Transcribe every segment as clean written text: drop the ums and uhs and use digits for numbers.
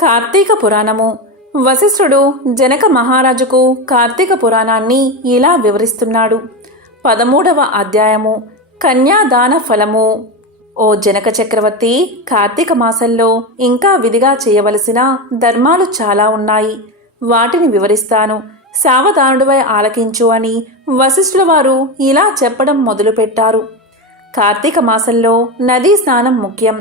కార్తీక పురాణము. వశిష్ఠుడు జనక మహారాజుకు కార్తీక పురాణాన్ని ఇలా వివరిస్తున్నాడు. 13వ అధ్యాయము. కన్యాదాన ఫలము. ఓ జనక చక్రవర్తి, కార్తీక మాసంలో ఇంకా విధిగా చేయవలసిన ధర్మాలు చాలా ఉన్నాయి. వాటిని వివరిస్తాను, సావధానుడివై ఆలకించు అని వశిష్ఠుల వారు ఇలా చెప్పడం మొదలుపెట్టారు. కార్తీక మాసంలో నదీ స్నానం ముఖ్యం.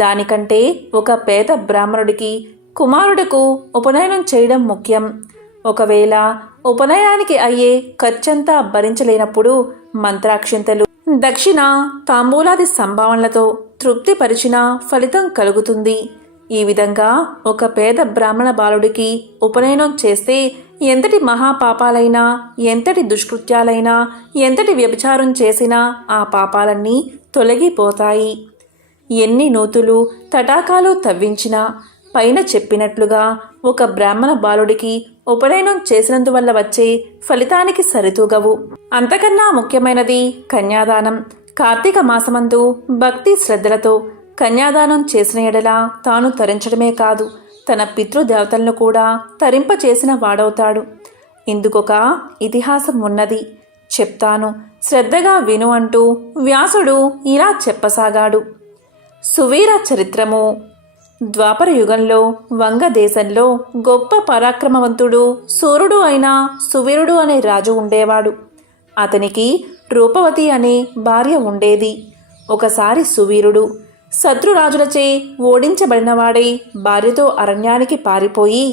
దానికంటే ఒక పేద బ్రాహ్మణుడికి కుమారుడికు ఉపనయనం చేయడం ముఖ్యం. ఒకవేళ ఉపనయనానికి అయ్యే ఖర్చంతా భరించలేనప్పుడు మంత్రాక్షింతలు, దక్షిణ, తాంబూలాది సంభావనలతో తృప్తిపరిచిన ఫలితం కలుగుతుంది. ఈ విధంగా ఒక పేద బ్రాహ్మణ బాలుడికి ఉపనయనం చేస్తే ఎంతటి మహాపాపాలైనా, ఎంతటి దుష్కృత్యాలైనా, ఎంతటి వ్యభిచారం చేసినా ఆ పాపాలన్నీ తొలగిపోతాయి. ఎన్ని నూతులు తటాకాలు తవ్వించినా పైన చెప్పినట్లుగా ఒక బ్రాహ్మణ బాలుడికి ఉపనయనం చేసినందువల్ల వచ్చే ఫలితానికి సరితూగవు. అంతకన్నా ముఖ్యమైనది కన్యాదానం. కార్తీక మాసమందు భక్తి శ్రద్ధలతో కన్యాదానం చేసిన ఎడల తాను తరించడమే కాదు, తన పితృదేవతలను కూడా తరింపచేసిన వాడవుతాడు. ఇందుకొక ఇతిహాసం ఉన్నది, చెప్తాను, శ్రద్ధగా విను అంటూ వ్యాసుడు ఇలా చెప్పసాగాడు. సువీర చరిత్రము. ద్వాపర యుగంలో వంగదేశంలో గొప్ప పరాక్రమవంతుడు, సూర్యుడు అయిన సువీరుడు అనే రాజు ఉండేవాడు. అతనికి రూపవతి అనే భార్య ఉండేది. ఒకసారి సువీరుడు శత్రురాజులచే ఓడించబడినవాడై భార్యతో అరణ్యానికి పారిపోయి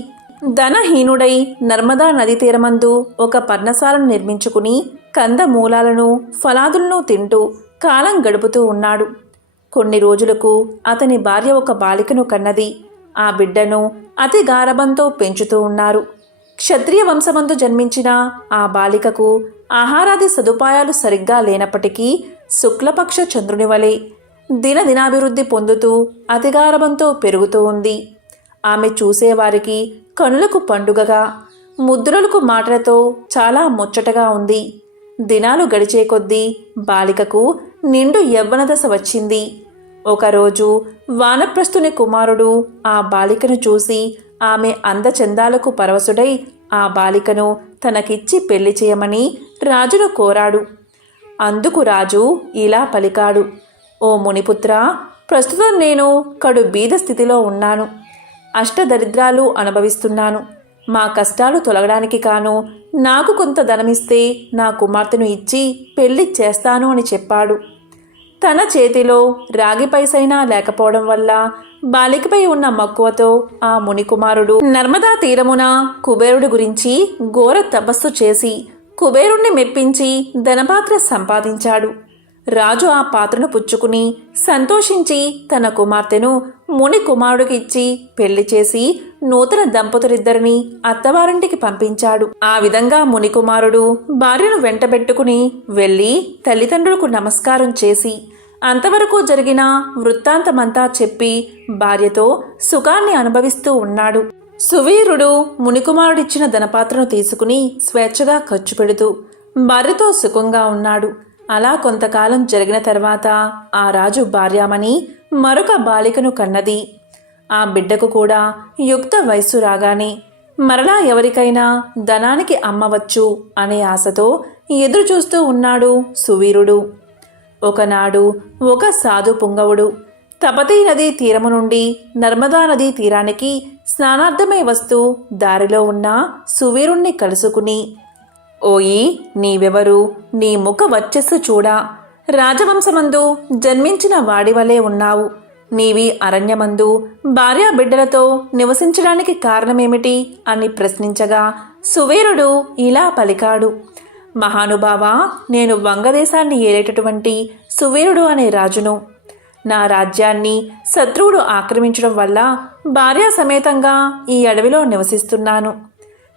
ధనహీనుడై నర్మదా నదీ తీరమందు ఒక పర్ణశాలను నిర్మించుకుని కందమూలాలను ఫలాదులను తింటూ కాలం గడుపుతూ ఉన్నాడు. కొన్ని రోజులకు అతని భార్య ఒక బాలికను కన్నది. ఆ బిడ్డను అతి గారభంతో పెంచుతూ ఉన్నారు. క్షత్రియ వంశమందు జన్మించిన ఆ బాలికకు ఆహారాది సదుపాయాలు సరిగ్గా లేనప్పటికీ శుక్లపక్ష చంద్రుని వలె దినదినాభివృద్ధి పొందుతూ అతిగారభంతో పెరుగుతూ ఉంది. ఆమె చూసేవారికి కనులకు పండుగగా, ముద్దులకు మాటలతో చాలా ముచ్చటగా ఉంది. దినాలు గడిచే కొద్దీ బాలికకు నిండు యవ్వన దశ వచ్చింది. ఒకరోజు వానప్రస్థుని కుమారుడు ఆ బాలికను చూసి ఆమె అందచందాలకు పరవశుడై ఆ బాలికను తనకిచ్చి పెళ్లి చేయమని రాజును కోరాడు. అందుకు రాజు ఇలా పలికాడు: ఓ మునిపుత్ర, ప్రస్తుతం నేను కడు బీద స్థితిలో ఉన్నాను. అష్టదరిద్రాలు అనుభవిస్తున్నాను. మా కష్టాలు తొలగడానికి కాను నాకు కొంత ధనమిస్తే నా కుమార్తెను ఇచ్చి పెళ్లి చేస్తాను అని చెప్పాడు. తన చేతిలో రాగి పైసైనా లేకపోవడం వల్ల బాలికపై ఉన్న మక్కువతో ఆ మునికుమారుడు నర్మదా తీరమున కుబేరుడి గురించి ఘోర తపస్సు చేసి కుబేరుణ్ణి మెప్పించి ధనపాత్ర సంపాదించాడు. రాజు ఆ పాత్రను పుచ్చుకుని సంతోషించి తన కుమార్తెను ముని కుమారుడికి ఇచ్చి పెళ్లి చేసి నూతన దంపతులిద్దరిని అత్తవారింటికి పంపించాడు. ఆ విధంగా మునికుమారుడు భార్యను వెంటబెట్టుకుని వెళ్ళి తల్లిదండ్రులకు నమస్కారం చేసి అంతవరకు జరిగిన వృత్తాంతమంతా చెప్పి భార్యతో సుఖాన్ని అనుభవిస్తూ ఉన్నాడు. సువీరుడు మునికుమారుడిచ్చిన ధనపాత్రను తీసుకుని స్వేచ్ఛగా ఖర్చు పెడుతూ భార్యతో సుఖంగా ఉన్నాడు. అలా కొంతకాలం జరిగిన తర్వాత ఆ రాజు భార్యామణి మరొక బాలికను కన్నది. ఆ బిడ్డకు కూడా యుక్త వయస్సు రాగానే మరలా ఎవరికైనా ధనానికి అమ్మవచ్చు అనే ఆశతో ఎదురు చూస్తూ ఉన్నాడు సువీరుడు. ఒకనాడు ఒక సాధు పుంగవుడు తపతీ నదీ తీరము నుండి నర్మదా నదీ తీరానికి స్నానార్థమై వస్తూ దారిలో ఉన్న సువీరుణ్ణి కలుసుకుని, ఓయి, నీవెవరు? నీ ముఖ వర్చస్సు చూడా, రాజవంశమందు జన్మించిన వాడివలే ఉన్నావు. నీవి అరణ్యమందు భార్యా బిడ్డలతో నివసించడానికి కారణమేమిటి అని ప్రశ్నించగా సువీరుడు ఇలా పలికాడు: మహానుభావా, నేను వంగదేశాన్ని ఏలేటటువంటి సువీరుడు అనే రాజును. నా రాజ్యాన్ని శత్రువుడు ఆక్రమించడం వల్ల భార్యా సమేతంగా ఈ అడవిలో నివసిస్తున్నాను.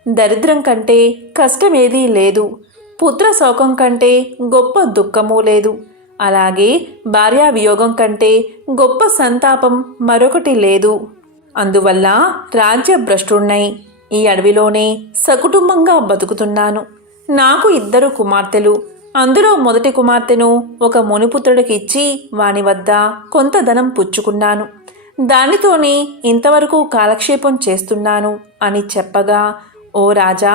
దరిద్రం కంటే కష్టమేదీ లేదు, పుత్ర శోకం కంటే గొప్ప దుఃఖమూ లేదు, అలాగే భార్యా వియోగం కంటే గొప్ప సంతాపం మరొకటి లేదు. అందువల్ల రాజ్యభ్రష్టున్నై ఈ అడవిలోనే సకుటుంబంగా బతుకుతున్నాను. నాకు 2 కుమార్తెలు. అందులో మొదటి కుమార్తెను ఒక మునిపుత్రుడికి ఇచ్చి వాని వద్ద కొంత ధనం పుచ్చుకున్నాను. దానితోనే ఇంతవరకు కాలక్షేపం చేస్తున్నాను అని చెప్పగా, ఓ రాజా,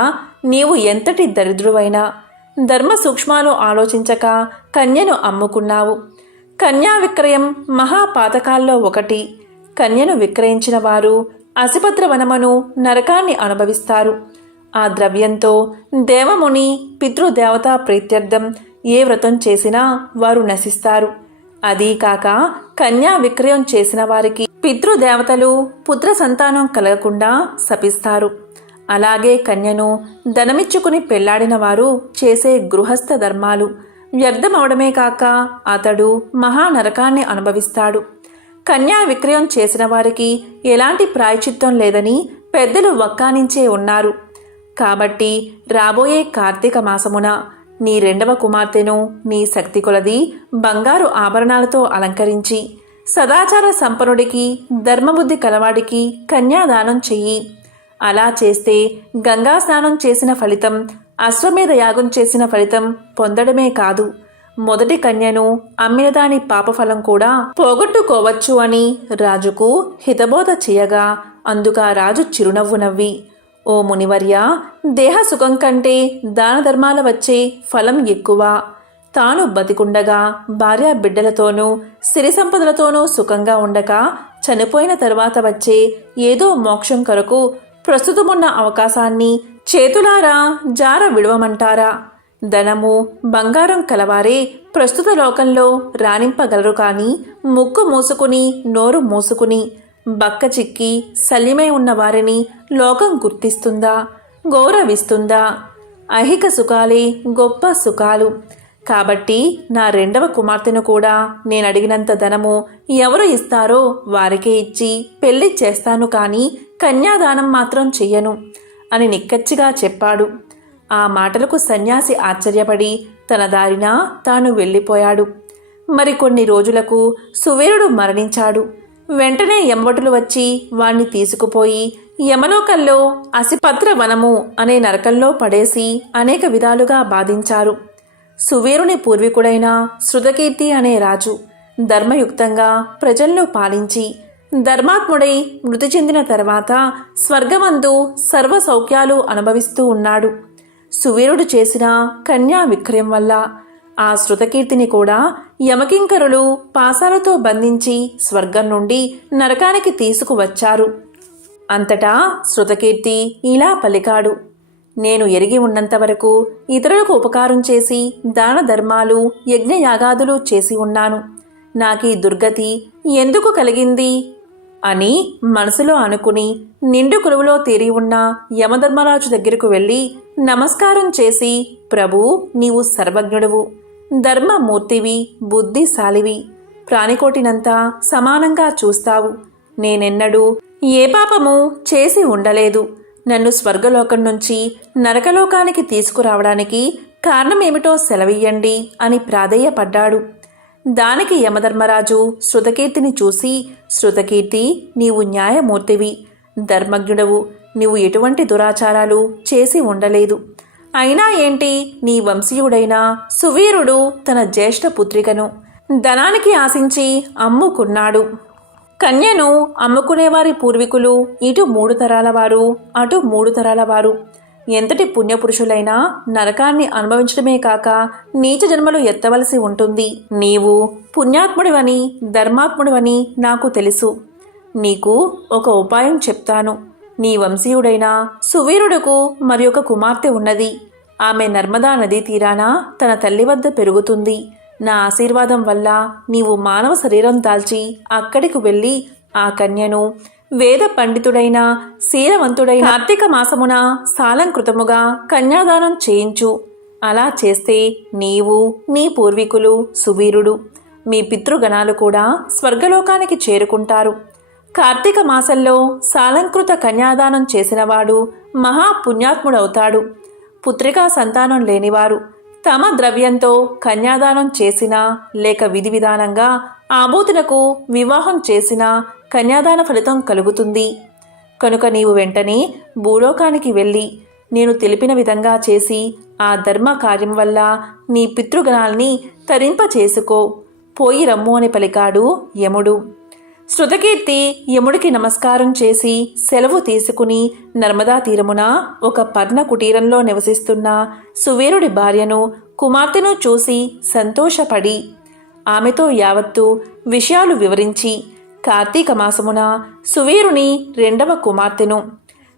నీవు ఎంతటి దరిద్రువైనా ధర్మ సూక్ష్మాలు ఆలోచించక కన్యను అమ్ముకున్నావు. కన్యా విక్రయం మహాపాతకాల్లో ఒకటి. కన్యను విక్రయించిన వారు అసిపత్రవనమను నరకాన్ని అనుభవిస్తారు. ఆ ద్రవ్యంతో దేవముని పితృదేవతా ప్రీత్యర్థం ఏ వ్రతం చేసినా వారు నశిస్తారు. అదీ కాక కన్యా విక్రయం చేసిన వారికి పితృదేవతలు పుత్ర సంతానం కలగకుండా శపిస్తారు. అలాగే కన్యను ధనమిచ్చుకుని పెళ్లాడిన వారు చేసే గృహస్థ ధర్మాలు వ్యర్థమవడమే కాక అతడు మహానరకాన్ని అనుభవిస్తాడు. కన్యా విక్రయం చేసిన వారికి ఎలాంటి ప్రాయచిత్తం లేదని పెద్దలు వక్కానించే ఉన్నారు. కాబట్టి రాబోయే కార్తీక మాసమున నీ రెండవ కుమార్తెను నీ శక్తి కొలది బంగారు ఆభరణాలతో అలంకరించి సదాచార సంపన్నుడికి ధర్మబుద్ధి కలవాడికి కన్యాదానం చెయ్యి. అలా చేస్తే గంగా స్నానం చేసిన ఫలితం, అశ్వమేధ యాగం చేసిన ఫలితం పొందడమే కాదు, మొదటి కన్యను అమ్మిన దాని పాపఫలం కూడా పోగొట్టుకోవచ్చు అని రాజుకు హితబోధ చేయగా, అందుక రాజు చిరునవ్వు నవ్వి, ఓ మునివర్య, దేహ సుఖం కంటే దాన ధర్మాల వచ్చే ఫలం ఎక్కువ. తాను బతికుండగా భార్య బిడ్డలతోనూ సిరి సంపదలతోనూ సుఖంగా ఉండక చనిపోయిన తర్వాత వచ్చే ఏదో మోక్షం కొరకు ప్రస్తుతమున్న అవకాశాన్ని చేతులారా జార విడవమంటారా? ధనము బంగారం కలవారే ప్రస్తుత లోకంలో రాణింపగలరు. కానీ ముక్కు మూసుకుని నోరు మూసుకుని బక్క చిక్కి శల్యమై ఉన్న వారిని లోకం గుర్తిస్తుందా, గౌరవిస్తుందా? ఐహిక సుఖాలే గొప్ప సుఖాలు. కాబట్టి నా రెండవ కుమార్తెను కూడా నేను అడిగినంత ధనము ఎవరు ఇస్తారో వారికే ఇచ్చి పెళ్లి చేస్తాను, కానీ కన్యాదానం మాత్రం చెయ్యను అని నిక్కచ్చిగా చెప్పాడు. ఆ మాటలకు సన్యాసి ఆశ్చర్యపడి తన దారిన తాను వెళ్ళిపోయాడు. మరికొన్ని రోజులకు సువీరుడు మరణించాడు. వెంటనే యమభటులు వచ్చి వాణ్ణి తీసుకుపోయి యమలోకంలో అసిపత్ర వనము అనే నరకంలో పడేసి అనేక విధాలుగా బాధించారు. సువీరుని పూర్వీకుడైన శృతకీర్తి అనే రాజు ధర్మయుక్తంగా ప్రజలను పాలించి ధర్మాత్ముడై మృతి చెందిన తర్వాత స్వర్గమందు సర్వ సౌఖ్యాలు అనుభవిస్తూ ఉన్నాడు. సువీరుడు చేసిన కన్యా విక్రయం వల్ల ఆ శృతకీర్తిని కూడా యమకింకరులు పాశాలతో బంధించి స్వర్గం నుండి నరకానికి తీసుకువచ్చారు. అంతటా శృతకీర్తి ఇలా పలికాడు, నేను ఎరిగి ఉన్నంతవరకు ఇతరులకు ఉపకారం చేసి దాన ధర్మాలు యజ్ఞయాగాదులు చేసి ఉన్నాను. నాకీ దుర్గతి ఎందుకు కలిగింది అని మనసులో అనుకుని నిండు కొలువులో తీరి ఉన్న యమధర్మరాజు దగ్గరకు వెళ్ళి నమస్కారం చేసి, ప్రభు, నీవు సర్వజ్ఞుడువు, ధర్మమూర్తివి, బుద్ధిశాలివి, ప్రాణికోటినంతా సమానంగా చూస్తావు. నేనెన్నడూ ఏ పాపము చేసి ఉండలేదు. నన్ను స్వర్గలోకం నుంచి నరకలోకానికి తీసుకురావడానికి కారణమేమిటో సెలవియ్యండి అని ప్రాధేయపడ్డాడు. దానికి యమధర్మరాజు శృతకీర్తిని చూసి, శృతకీర్తి, నీవు న్యాయమూర్తివి, ధర్మజ్ఞుడవు, నీవు ఎటువంటి దురాచారాలు చేసి ఉండలేదు. అయినా ఏంటి, నీ వంశీయుడైన సువీరుడు తన జ్యేష్ఠ పుత్రికను ధనానికి ఆశించి అమ్ముకున్నాడు. కన్యను అమ్ముకునేవారి పూర్వీకులు ఇటు 3 తరాల వారు, అటు 3 తరాల వారు. ఎంతటి పుణ్యపురుషులైనా నరకాన్ని అనుభవించడమే కాక నీచ జన్మలు ఎత్తవలసి ఉంటుంది. నీవు పుణ్యాత్ముడివని ధర్మాత్ముడివని నాకు తెలుసు. నీకు ఒక ఉపాయం చెప్తాను. నీ వంశీయుడైన సువీరుడుకు మరి ఒక కుమార్తె ఉన్నది. ఆమె నర్మదా నదీ తీరాన తన తల్లి వద్ద పెరుగుతుంది. నా ఆశీర్వాదం వల్ల నీవు మానవ శరీరం దాల్చి అక్కడికి వెళ్ళి ఆ కన్యను వేద పండితుడైన శీలవంతుడైన కార్తీక మాసమున సాలంకృతముగా కన్యాదానం చేయించు. అలా చేస్తే నీవు, నీ పూర్వీకులు, సువీరుడు, మీ పితృగణాలు కూడా స్వర్గలోకానికి చేరుకుంటారు. కార్తీక మాసంలో సాలంకృత కన్యాదానం చేసినవాడు మహాపుణ్యాత్ముడవుతాడు. పుత్రికా సంతానం లేనివారు తమ ద్రవ్యంతో కన్యాదానం చేసినా లేక విధి విధానంగా ఆబోతులకు వివాహం చేసినా కన్యాదాన ఫలితం కలుగుతుంది. కనుక నీవు వెంటనే భూలోకానికి వెళ్ళి నేను తెలిపిన విధంగా చేసి ఆ ధర్మ కార్యం వల్ల నీ పితృగణాల్ని తరింప చేసుకో. పోయి రమ్ము అని పలికాడు యముడు. శృతకీర్తి యముడికి నమస్కారం చేసి సెలవు తీసుకుని నర్మదా తీరమున ఒక పర్ణ కుటీరంలో నివసిస్తున్న సువీరుడి భార్యను కుమార్తెను చూసి సంతోషపడి ఆమెతో యావత్తు విషయాలు వివరించి కార్తీక మాసమున సువీరుని రెండవ కుమార్తెను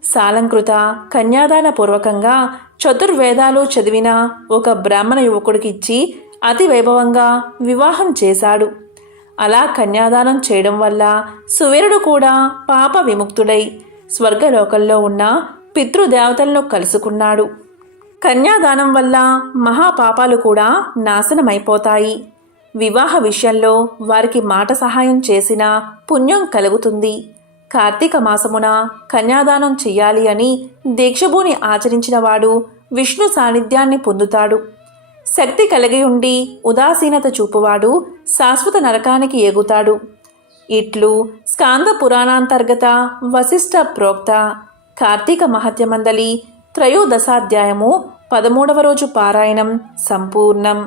సాలంకృత కన్యాదాన పూర్వకంగా చతుర్వేదాలు చదివిన ఒక బ్రాహ్మణ యువకుడికిచ్చి అతి వైభవంగా వివాహం చేశాడు. అలా కన్యాదానం చేయడం వల్ల సువీరుడు కూడా పాప విముక్తుడై స్వర్గలోకంలో ఉన్న పితృదేవతలను కలుసుకున్నాడు. కన్యాదానం వల్ల మహాపాపాలు కూడా నాశనమైపోతాయి. వివాహ విషయంలో వారికి మాట సహాయం చేసిన పుణ్యం కలుగుతుంది. కార్తీక మాసమున కన్యాదానం చెయ్యాలి అని దీక్షభూని ఆచరించినవాడు విష్ణు సాన్నిధ్యాన్ని పొందుతాడు. శక్తి కలిగి ఉండి ఉదాసీనత చూపువాడు శాశ్వత నరకానికి ఎగుతాడు. ఇట్లు స్కాంద పురాణాంతర్గత వశిష్ఠ ప్రోక్త కార్తీక మహత్యమందలి త్రయోదశాధ్యాయము 13వ రోజు పారాయణం సంపూర్ణం.